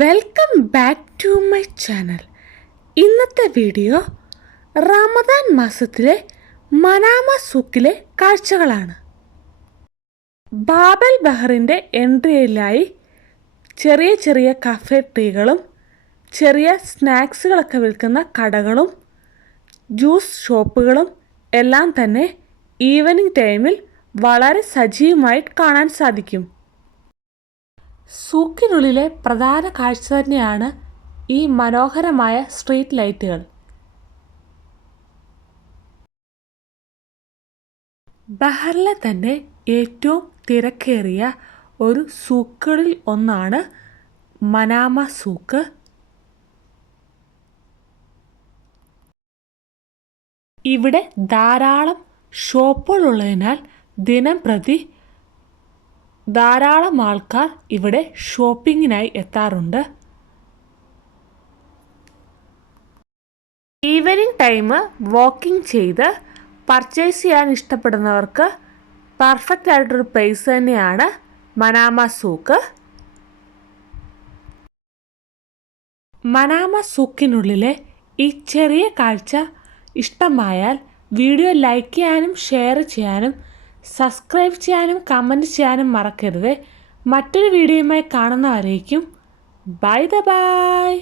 Welcome back to my channel ഇന്നത്തെ video Ramadan മാസത്തിലെ Manama സൂക്കിലെ കാഴ്ചകളാണ്. ബാബൽ ബഹറിന്റെ എൻട്രിയിലായി ചെറിയ ചെറിയ കഫേ ടീകളും ചെറിയ സ്നാക്സുകളൊക്കെ വിൽക്കുന്ന കടകളും ജ്യൂസ് ഷോപ്പുകളും എല്ലാം തന്നെ ഈവനിങ് ടൈമിൽ വളരെ സജീവമായി കാണാൻ സാധിക്കും. സൂക്കിനുള്ളിലെ പ്രധാന കാഴ്ച തന്നെയാണ് ഈ മനോഹരമായ സ്ട്രീറ്റ് ലൈറ്റുകൾ. ബഹറിലെ തന്നെ ഏറ്റവും തിരക്കേറിയ ഒരു സൂക്കുകളിൽ ഒന്നാണ് മനാമ സൂക്ക്. ഇവിടെ ധാരാളം ഷോപ്പുകളുള്ളതിനാൽ ദിനം പ്രതി ധാരാളം ആൾക്കാർ ഇവിടെ ഷോപ്പിങ്ങിനായി എത്താറുണ്ട്. ഈവനിങ് ടൈം വാക്കിംഗ് ചെയ്ത് പർച്ചേസ് ചെയ്യാൻ ഇഷ്ടപ്പെടുന്നവർക്ക് പെർഫെക്റ്റ് ആയിട്ടൊരു പ്ലേസ് തന്നെയാണ് മനാമ സൂക്ക്. മനാമ സൂക്കിനുള്ളിലെ ഈ ചെറിയ കാഴ്ച ഇഷ്ടമായാൽ വീഡിയോ ലൈക്ക് ചെയ്യാനും ഷെയർ ചെയ്യാനും സബ്സ്ക്രൈബ് ചെയ്യാനും കമന്റ് ചെയ്യാനും മറക്കരുത്. മറ്റൊരു വീഡിയോയുമായി കാണുന്നവരേക്കും. By the by